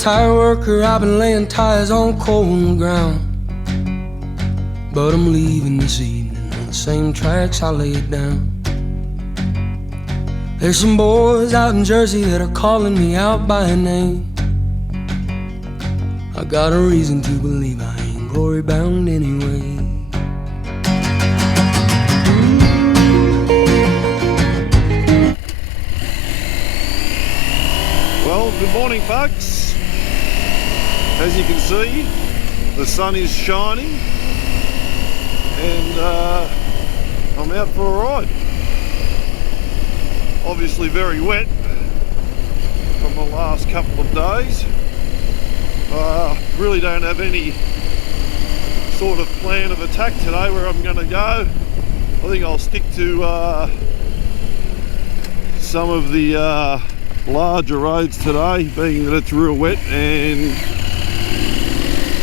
tire worker, I've been laying tires on cold ground. But I'm leaving this evening on the same tracks I laid down. There's some boys out in Jersey that are calling me out by name. I got a reason to believe I ain't glory bound anyway. Well, good morning, folks. As you can see, the sun is shining and I'm out for a ride. Obviously very wet from the last couple of days. Really don't have any sort of plan of attack today where I'm going to go. I think I'll stick to some of the larger roads today, being that it's real wet, and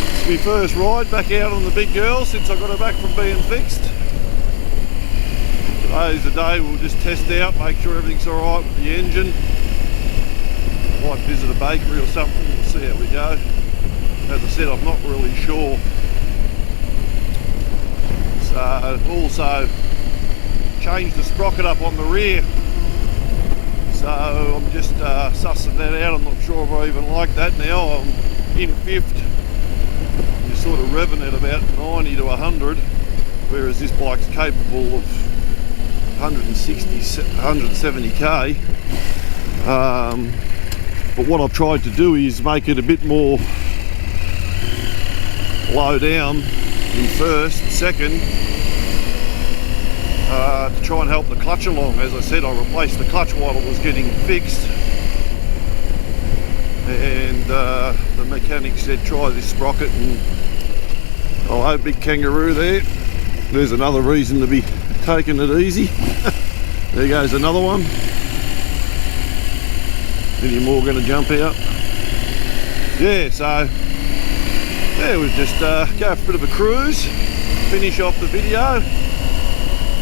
it's my first ride back out on the big girl since I got her back from being fixed. Today's the day we'll just test out, make sure everything's alright with the engine. Might visit a bakery or something, we'll see how we go. As I said, I'm not really sure. So, also changed the sprocket up on the rear. So I'm just sussing that out. I'm not sure if I even like that now. I'm in fifth. You're sort of revving at about 90 to 100, whereas this bike's capable of 160, 170k. But what I've tried to do is make it a bit more low down in first, second, to try and help the clutch along. As I said, I replaced the clutch while it was getting fixed, and the mechanic said try this sprocket, and oh, big kangaroo there. There's another reason to be taking it easy. There goes another one. Any more going to jump out? Yeah, so yeah, we'll just go for a bit of a cruise, finish off the video,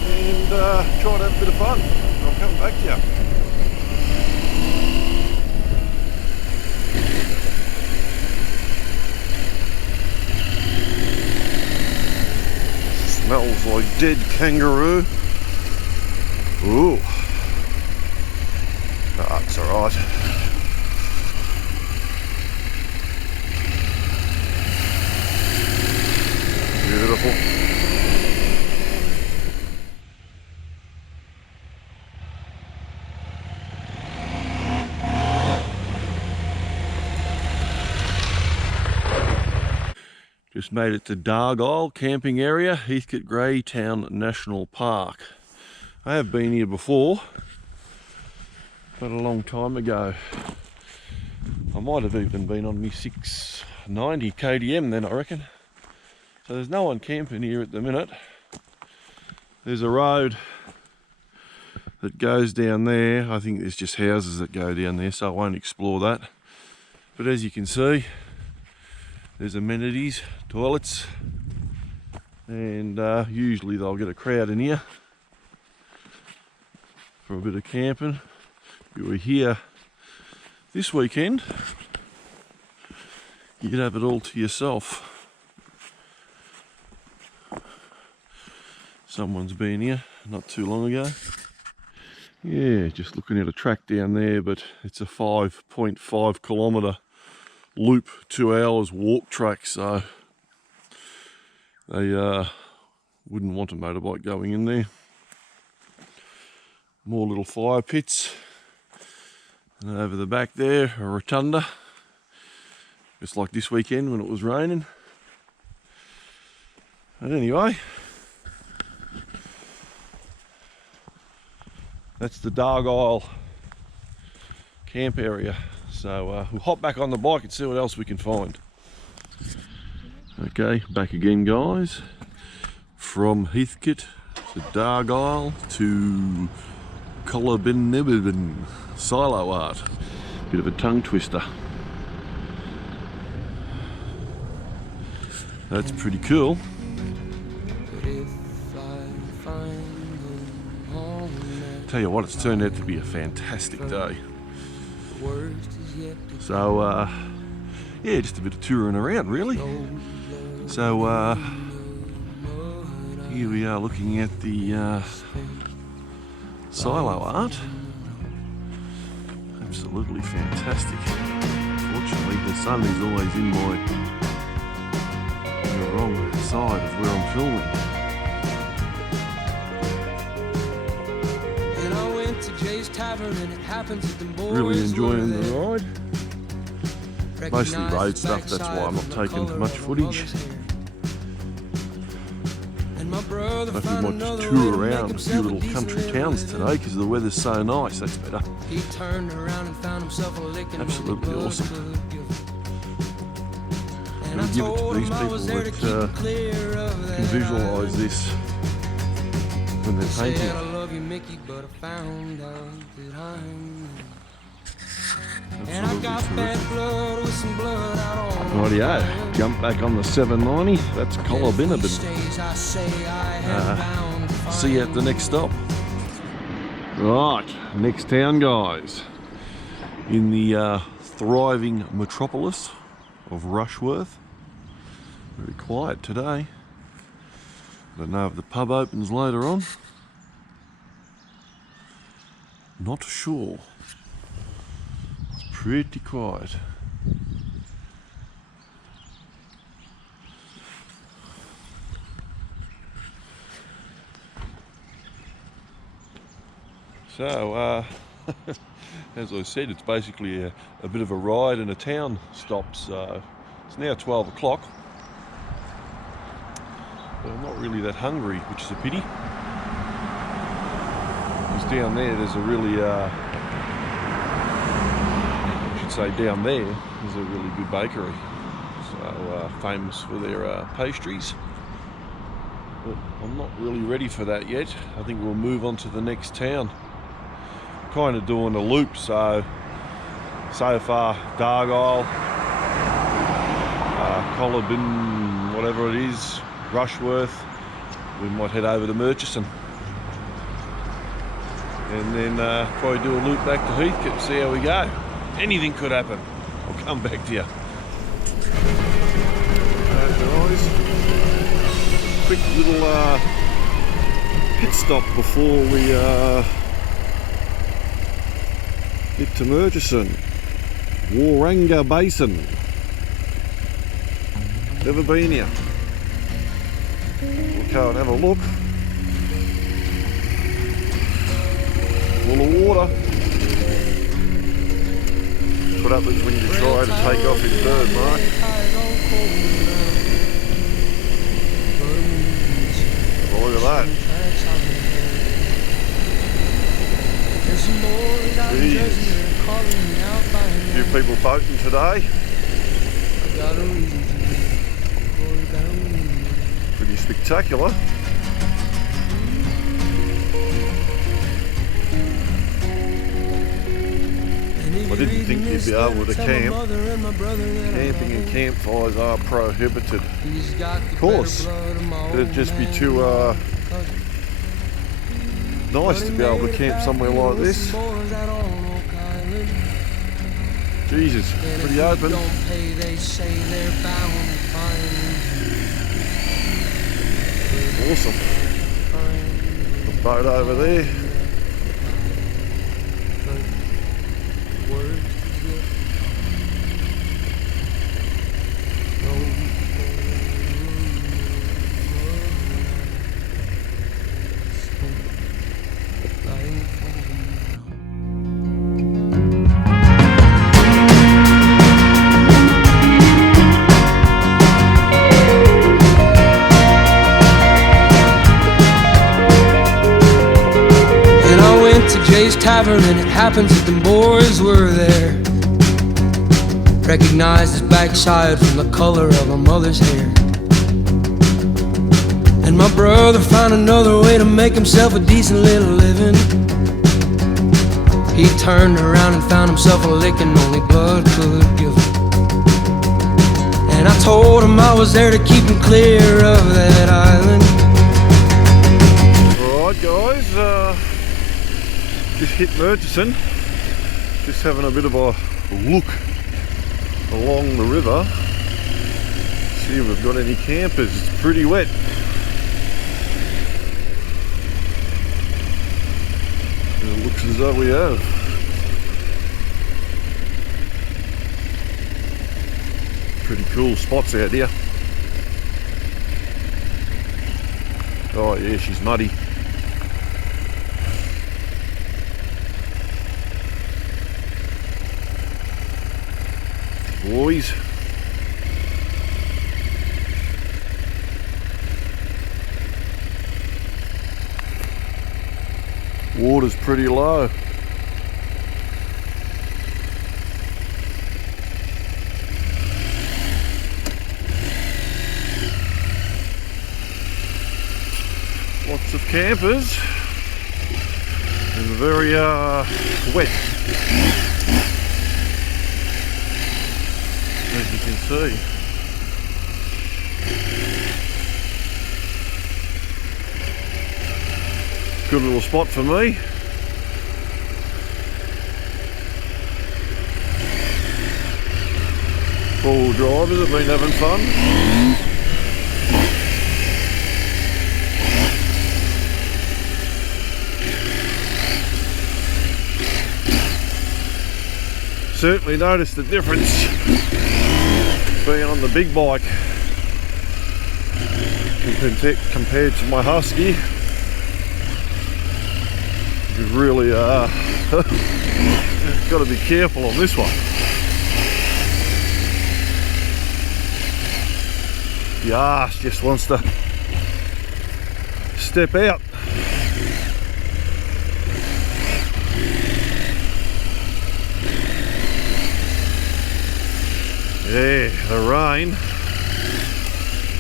and try to have a bit of fun. I'll come back to you. Smells like dead kangaroo. Ooh. Ah, it's alright. Beautiful. Just made it to Dargyle camping area, Heathcote Greytown National Park. I have been here before, but a long time ago. I might have even been on me 690 KDM then, I reckon. So there's no one camping here at the minute. There's a road that goes down there. I think there's just houses that go down there, so I won't explore that. But as you can see, there's amenities, toilets, and usually they'll get a crowd in here for a bit of camping. If you were here this weekend, you'd have it all to yourself. Someone's been here not too long ago. Yeah, just looking at a track down there, but it's a 5.5 kilometre loop, 2 hours walk track, so they wouldn't want a motorbike going in there. More little fire pits, and over the back there a rotunda, just like this weekend when it was raining. But anyway, that's the Dargyle camp area. So we'll hop back on the bike and see what else we can find. Okay, back again, guys. From Heathcote to Dargyle to Collabin Silo Art. Bit of a tongue twister. That's pretty cool. Tell you what, it's turned out to be a fantastic day. So yeah, just a bit of touring around really. So here we are looking at the silo art. Absolutely fantastic. Fortunately the sun is always in the wrong side of where I'm filming. Really enjoying the ride. Mostly road stuff, that's why I'm not taking much footage. So if we want to tour around a few little country towns today because the weather's so nice, that's better. Absolutely awesome. I'll give it to these people that can visualise this when they're painting. Rightio, jump back on the 790, that's Collabinabin. See you at the next stop. Right, next town guys. In the thriving metropolis of Rushworth. Very quiet today. I don't know if the pub opens later on. Not sure. It's pretty quiet. So, as I said, it's basically a bit of a ride and a town stop. So it's now 12 o'clock. But I'm not really that hungry, which is a pity. Because down there's a really, I should say down there's a really good bakery. So famous for their pastries. But I'm not really ready for that yet. I think we'll move on to the next town. Kind of doing a loop, so far Dargyle, Collabin, whatever it is, Rushworth. We might head over to Murchison and then probably do a loop back to Heathcote and see how we go. Anything could happen. I'll come back to you. Guys, quick little pit stop before we get to Murchison. Waranga Basin. Never been here. We'll go and have a look. Full of water. That's what happens when you try to take off his bird, Mark. Have a look at that. Jeez. A few people boating today. Pretty spectacular. I didn't think you'd be able to camp. Camping and campfires are prohibited. Of course, it'd just be too nice to be able to camp somewhere like this. Jesus, pretty open. Awesome. The boat over there. Tavern, and it happens that them boys were there. Recognized his backside from the color of my mother's hair. And my brother found another way to make himself a decent little living. He turned around and found himself a licking only blood could give him. And I told him I was there to keep him clear of that island. Alright guys, just hit Murchison. Just having a bit of a look along the river. See if we've got any campers. It's pretty wet. And it looks as though we have. Pretty cool spots out here. Oh yeah, she's muddy. Boys. Water's pretty low. Lots of campers and very wet, as you can see. Good little spot for me. Four-wheel drivers have been having fun. Certainly noticed the difference being on the big bike compared to my Husky. You've really got to be careful on this one. The arse just wants to step out. Yeah, the rain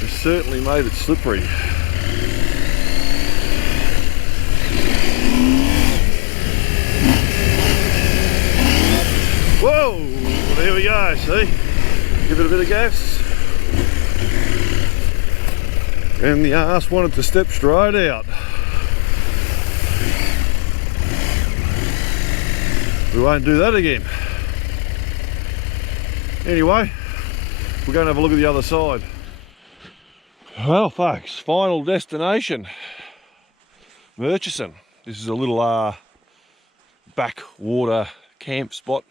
has certainly made it slippery. Whoa, there we go, see? Give it a bit of gas. And the arse wanted to step straight out. We won't do that again. Anyway, we're going to have a look at the other side. Well, folks, final destination, Murchison. This is a little backwater camp spot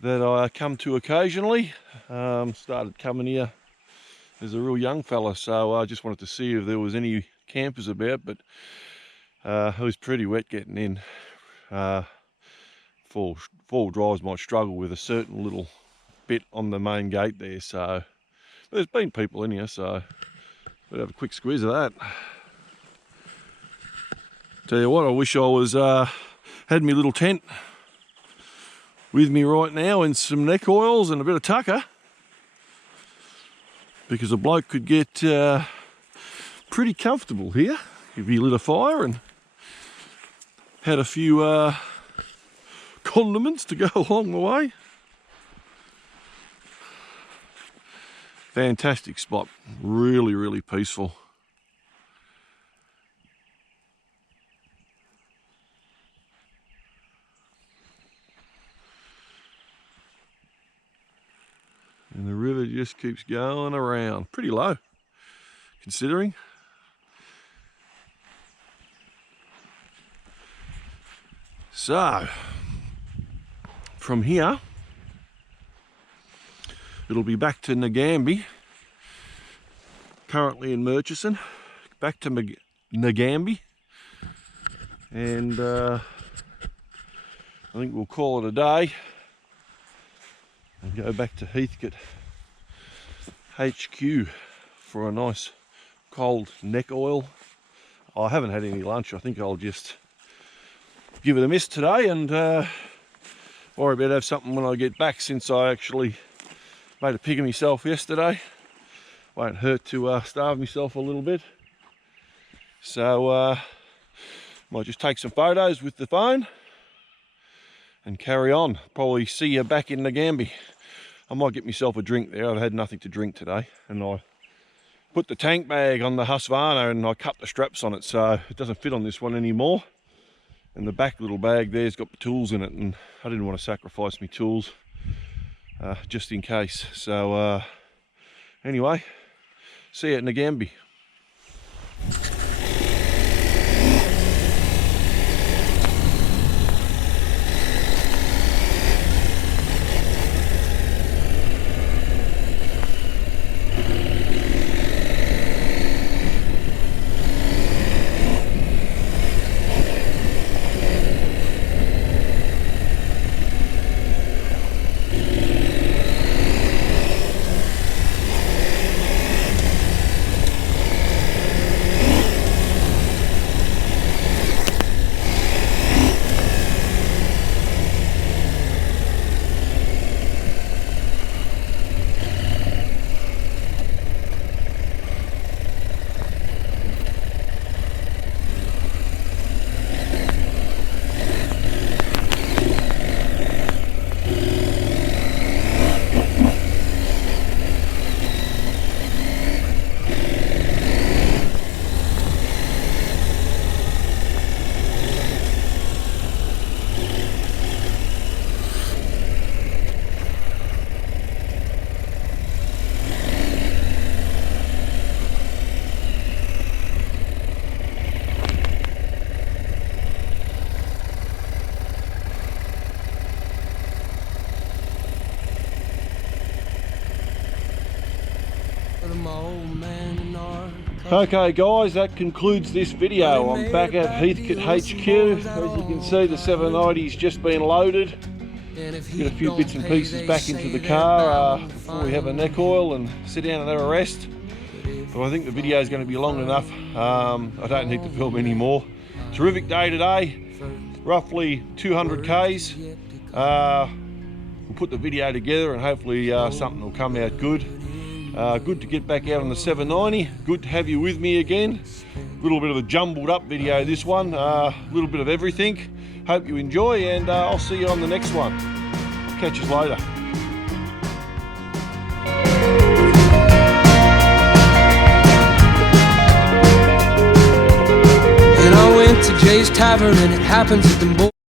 that I come to occasionally. Started coming here as a real young fella, so I just wanted to see if there was any campers about, but it was pretty wet getting in. Four-wheel drives might struggle with a certain little bit on the main gate there, so there's been people in here, so we'll have a quick squeeze of that. Tell you what, I wish I was had my little tent with me right now and some neck oils and a bit of tucker, because a bloke could get pretty comfortable here if he lit a fire and had a few condiments to go along the way. Fantastic spot, really, really peaceful. And the river just keeps going around. Pretty low, considering. So, from here, it'll be back to Nagambie. Currently in Murchison, back to Nagambie. And I think we'll call it a day and go back to Heathcote HQ for a nice cold neck oil. I haven't had any lunch. I think I'll just give it a miss today and worry about have something when I get back, since I actually made a pig of myself yesterday. Won't hurt to starve myself a little bit. So might just take some photos with the phone and carry on. Probably see you back in Nagambie. I might get myself a drink there. I've had nothing to drink today, and I put the tank bag on the Husqvarna and I cut the straps on it, so it doesn't fit on this one anymore. And the back little bag there's got the tools in it, and I didn't want to sacrifice my tools just in case. So anyway, see you at Nagambie. Okay guys, that concludes this video. I'm back at Heathcote HQ. As you can see, the 790's just been loaded. Get a few bits and pieces back into the car before we have a neck oil and sit down and have a rest. But I think the video is going to be long enough. I don't need to film anymore. Terrific day today, roughly 200 Ks. We'll put the video together and hopefully something will come out good. Good to get back out on the 790. Good to have you with me again. A little bit of a jumbled up video this one. A little bit of everything. Hope you enjoy, and I'll see you on the next one. Catch us later. And I went to Jay's Tavern, and it happens that them boys